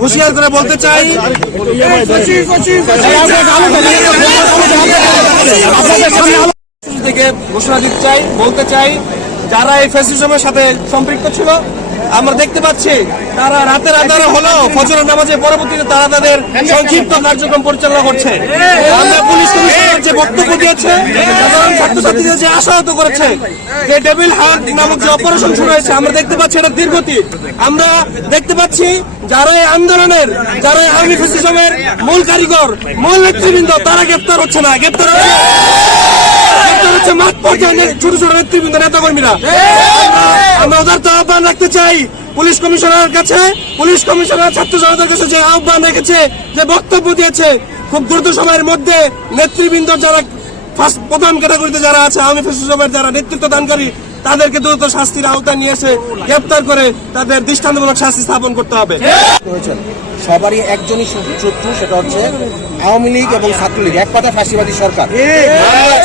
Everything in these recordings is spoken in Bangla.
হুঁশিয়ার করে বলতে চাই থেকে ঘোষণা দিতে চাই বলতে চাই যারা এই ফ্যাসিজমের সাথে সম্পৃক্ত ছিল, আমরা দেখতে পাচ্ছি তারা রাতের আধারে হলো ফজরের নামাজের পরবর্তীতে তারা তাদের সংক্ষিপ্ত কার্যক্রম পরিচালনা করছে। আমরা পুলিশ কমিশনার যে বক্তব্য দিয়েছে, সাধারণ ছাত্রছাত্রীদের যে আশাহত করেছে, যে ডেভিল হার্ট নামক যে অপারেশন শুরু হয়েছে, আমরা দেখতে পাচ্ছি এটা দীর্ঘতি। আমরা দেখতে পাচ্ছি যারা এই আন্দোলনের, যারা এই আর্মি ফ্যাসিজমের মূল কারিগর, মূল নেতৃবৃন্দ, তারা গ্রেপ্তার হচ্ছে না। গ্রেপ্তার হচ্ছে হচ্ছে মাঠ পুলিশ কমিশনারের কাছে, পুলিশ কমিশনার ছাত্র জনতার যে আহ্বান রেখেছে, যে বক্তব্য দিয়েছে, খুব দ্রুত সময়ের মধ্যে নেতৃবৃন্দ যারা প্রধান ক্যাটাগরিতে যারা আছে, আওয়ামী ফেসিজমের যারা নেতৃত্ব দানকারী তাদেরকে দ্রুত শাস্তির আওতায় নিয়ে এসে গ্রেপ্তার করে তাদের দৃষ্টান্তমূলক শাস্তি স্থাপন করতে হবে। সবারই একজনই শত্রু সেটা হচ্ছে আওয়ামী লীগ এবং ছাত্রলীগ। এক কথা ফাঁসিবাদী সরকার।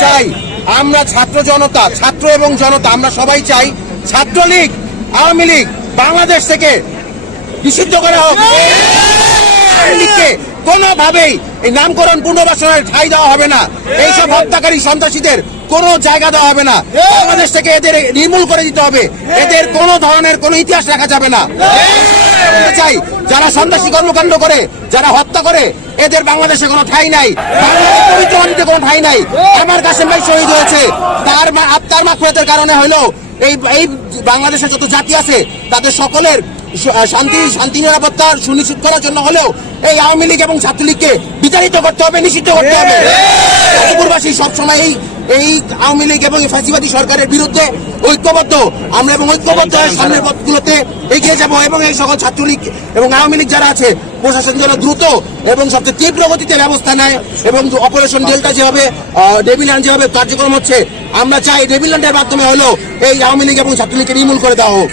চাই আমরা ছাত্র জনতা, ছাত্র এবং জনতা, আমরা সবাই চাই ছাত্রলীগ, আওয়ামী লীগ, বাংলাদেশ থেকে নিষিদ্ধ করা হোক। আওয়ামী লীগকে কোনোভাবেই এই নামকরণ পুনর্বাসনের ঠাই দেওয়া হবে না। এইসব হত্যাকারী সন্ত্রাসীদের কোনো জায়গা দেওয়া হবে না। বাংলাদেশ থেকে এদের নির্মূল করে দিতে হবে। এদের কোনো ধরনের কোনো ইতিহাস রাখা যাবে না। চাই, যারা সন্ত্রাসী কর্মকাণ্ড করে, যারা হত্যা করে, এদের বাংলাদেশে কোনো ঠাই নাই। বাংলাদেশ কোনো ঠাই নাই। আমার কাছে ভাই শহীদ হয়েছে। তার মা- আত্মার মাফরতের কারণে হলো এই এই বাংলাদেশের যত জাতি আছে, তাদের সকলের শান্তি শান্তি নিরাপত্তা সুনিশ্চিত করার জন্য হলেও এই আওয়ামী লীগ এবং ছাত্রলীগকে বিতাড়িত করতে হবে নিষিদ্ধ করতে হবে। গাজীপুরবাসী সবসময় এই এই আওয়ামী লীগ এবং এই ফ্যাসিবাদী সরকারের বিরুদ্ধে ঐক্যবদ্ধ। আমরা এবং ঐক্যবদ্ধ হয়ে সামনের পথগুলোতে এগিয়ে যাব এবং এই সকল ছাত্রলীগ এবং আওয়ামী লীগ যারা আছে প্রশাসন যেন দ্রুত এবং সবচেয়ে তীব্র গতিতে ব্যবস্থা নেয় এবং অপারেশন ডেল্টা যেভাবে ডেভিল্যান্ড যেভাবে কার্যক্রম হচ্ছে আমরা চাই ডেভিল্যান্ডের মাধ্যমে হলেও এই আওয়ামী লীগ এবং ছাত্রলীগকে নির্মূল করে দেওয়া হোক।